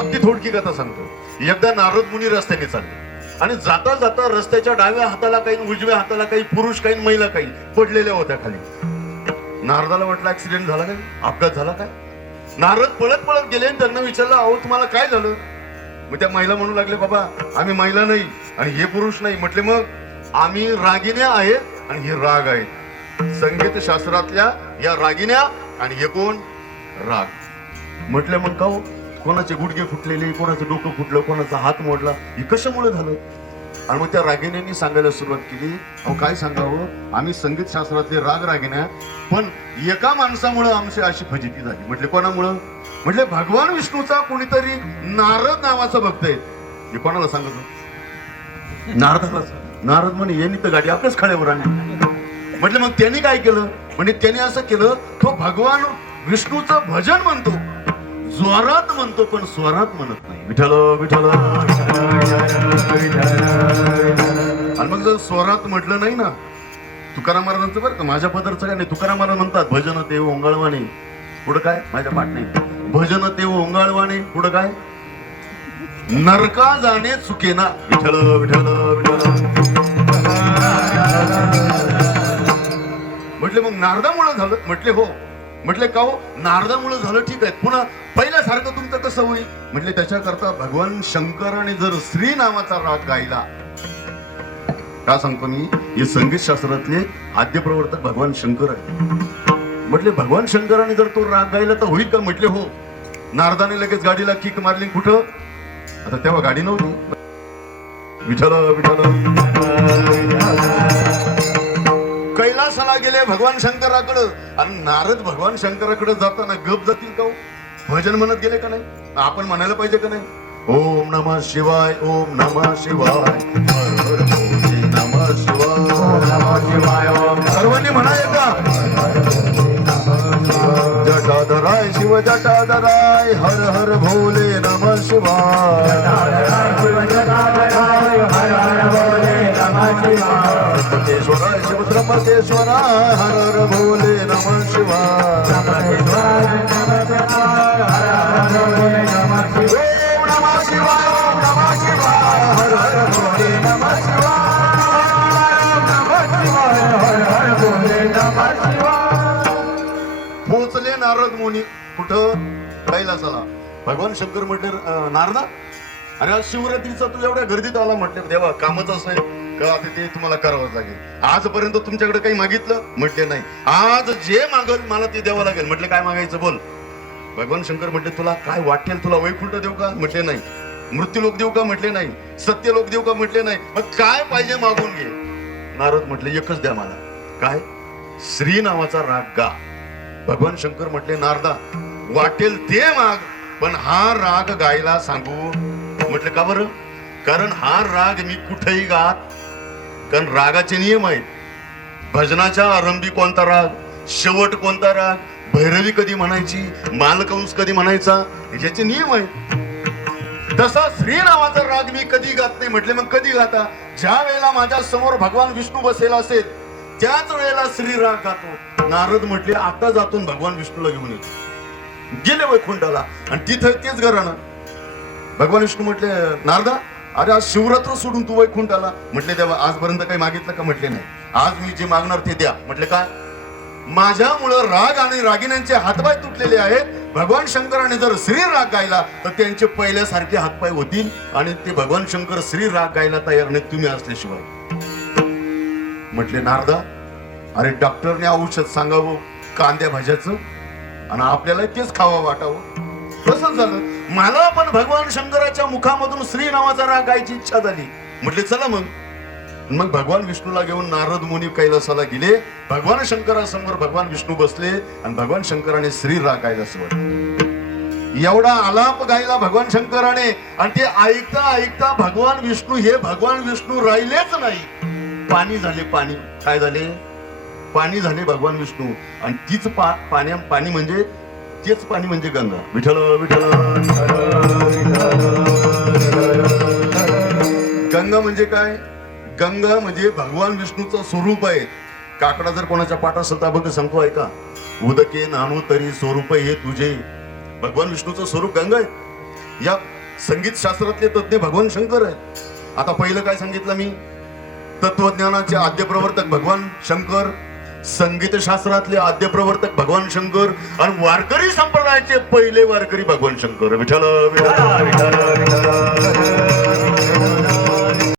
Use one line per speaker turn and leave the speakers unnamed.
अगदी थोडकी कथा सांगतो. एकदा नारद मुनी रस्त्याने चालले. आणि जाता जाता रस्त्याच्या डाव्या हाताला काही उजव्या हाताला काही पुरुष काही महिला काही पडलेल्या होत्या खाली. नारदाला वाटलं ऍक्सिडेंट झाला काय? अपघात झाला काय? नारद पळत पळत गेले आणि त्यांना विचारलं अहो तुम्हाला काय झालं? मग त्या महिला म्हणू लागले बाबा आम्ही महिला नाही आणि हे पुरुष नाही. म्हटले मग आम्ही रागिण्या आहेत आणि हे राग आहेत. संगीत शास्त्रातल्या या रागिण्या आणि हे कोण? राग. म्हटलं मग का हो? कोणाचे गुडघे फुटलेले कोणाचं डोकं फुटलं कोणाचा हात मोडला हे कशामुळे झालं? आणि मग त्या रागिण्यांनी सांगायला सुरुवात केली अहो काय सांगावं? आम्ही संगीत शास्त्रातले राग रागिण्या पण एका माणसामुळे आमची अशी फजिती झाली. म्हटले कोणामुळं? म्हटले भगवान विष्णूचा कोणीतरी नारद नावाचा भक्त आहे. हे कोणाला सांगत नारदाला नारद म्हणे यांनी तर गाडी आपल्याच खड्यावर आणली म्हटलं मग त्यांनी काय केलं? म्हणजे त्यांनी असं केलं तो भगवान विष्णूचं भजन म्हणतो. जोरात म्हणतो पण स्वरात म्हणत नाही. विठ्ठल विठ्ठल आणि मग जर स्वरात म्हटलं नाही ना तुकाराम महाराजांचं बरं का माझ्या पदरचं काय नाही. तुकाराम महाराज म्हणतात भजन ते ओंगाळवाणे. पुढं काय? माझ्या पाठ नाही. भजन ते ओंगाळवाणे. पुढं काय? नरका जाणे चुकेना. विठ्ठल विठ्ठल विठ्ठल. म्हटले मग नारदामुळं झालं. म्हटले हो. म्हटले का हो? नारदामुळं झालं ठीक आहे. पुन्हा पहिल्यासारखं तुमचं कसं होईल? म्हटले त्याच्याकरता भगवान शंकराने जर श्री नावाचा राग गायला. का सांगतो मी? हे संगीत शास्त्रातले आद्य प्रवर्तक भगवान शंकर आहे म्हटले भगवान शंकराने जर तो राग गायला तर होईल का? म्हटले हो. नारदाने लगेच गाडीला किक मारली. कुठं? आता तेव्हा गाडी नव्हती. विठल विठल कैलासाला गेले भगवान शंकराकडं. आणि नारद भगवान शंकराकडे जाताना गप जातील का हो? भजन म्हणत गेले का नाही? आपण म्हणायला पाहिजे का नाही? ओम नमः शिवाय ओम नमः शिवाय. हर हर भोले नमः शिवाय सर्वांनी म्हणाय का जटाधराय शिव जटाधराय हर हर भोले नमः शिवाय. त्र्यंबकेश्वराय शिव त्र्यंबकेश्वराय हर हर भोले नमः शिवाय. पोचले नारद मुनी. कुठं? कैलासाला भगवान शंकर म्हटले नारदा अरे आज शिवरात्रीचा तू एवढ्या गर्दीत आला म्हटले देवा कामच असं का आता ते तुम्हाला करावं लागेल. आजपर्यंत तुमच्याकडे काही मागितलं? म्हटले नाही. आज जे मागल मला ते द्यावं लागेल. म्हटलं काय मागायचं बोल. भगवान शंकर म्हटले तुला काय वाटेल? तुला वैकुंठ देऊ का? म्हटले नाही. मृत्यू लोक देऊ का? म्हटले नाही. सत्य लोक देऊ का? म्हटले नाही. मग काय पाहिजे मागून घे? नारद म्हटले एकच द्या मला. काय? श्री नावाचा राग गा. भगवान शंकर म्हटले नारदा वाटेल ते माग पण हा राग गायला सांगू. म्हटलं का बरं? कारण हा राग मी कुठेही गात कारण रागाचे नियम आहेत. भजनाच्या आरंभी कोणता राग? शेवट कोणता राग? भैरवी कधी म्हणायची मालकंस कधी म्हणायचा याचे नियम आहे तसा श्री नावाचा राग मी कधी गात नाही म्हटले मग कधी गाता? ज्या वेळेला माझ्यासमोर भगवान विष्णू बसेला असेल त्याच वेळेला श्री राग गातो. नारद म्हटले आता जातून भगवान विष्णूला घेऊन येतो गेले वैकुंठाला आणि तिथं तेच घराणं. भगवान विष्णू म्हटले नारदा अरे आज शिवरात्र सोडून तू वैकुंठाला म्हटले देवा आजपर्यंत काही मागितलं का? म्हटले नाही. आज मी जे मागणार ते द्या. म्हटले काय? माझ्यामुळं राग आणि रागिण्यांचे हातपाय तुटलेले आहेत. भगवान शंकराने जर श्री राग गायला तर त्यांचे पहिल्यासारखे हातपाय होतील आणि ते भगवान शंकर श्री राग गायला तयार नाही तुम्ही असल्याशिवाय. म्हटले नारदा अरे डॉक्टरने औषध सांगावं कांद्या भाज्याचं आणि आपल्याला तेच खावं वाटावं. तसंच झालं. मला पण भगवान शंकराच्या मुखामधून श्री नावाचा राग गायची इच्छा झाली. म्हटले चला मग मग भगवान विष्णूला घेऊन नारद मुनी कैलासाला गेले. भगवान शंकरासमोर भगवान विष्णू बसले आणि भगवान शंकराने श्री राग गायला सुरुवात एवढा आलाप गायला भगवान शंकराने आणि ते ऐकता ऐकता भगवान विष्णू हे भगवान विष्णू राहिलेच नाही. पाणी झाले पाणी. काय झाले? पाणी झाले भगवान विष्णू. आणि तीच पा पाण्या पाणी म्हणजे तेच पाणी म्हणजे गंगा. विठ्ठल विठ्ठल. गंगा म्हणजे काय? गंगा म्हणजे भगवान विष्णूचं स्वरूप आहे. काकडा जर कोणाच्या पाठ असेल बघ सांगतो ऐका. उदके नाणू तरी स्वरूप हे तुझे. भगवान विष्णूचं स्वरूप गंगा आहे. या संगीत शास्त्रातले तज्ञ भगवान शंकर आहेत. आता पहिलं काय सांगितलं मी? तत्वज्ञानाचे आद्य प्रवर्तक भगवान शंकर संगीत शास्त्रातले आद्य प्रवर्तक भगवान शंकर आणि वारकरी संप्रदायाचे पहिले वारकरी भगवान शंकर. विठ्ठल विठ्ठल विठ्ठल विठ्ठल.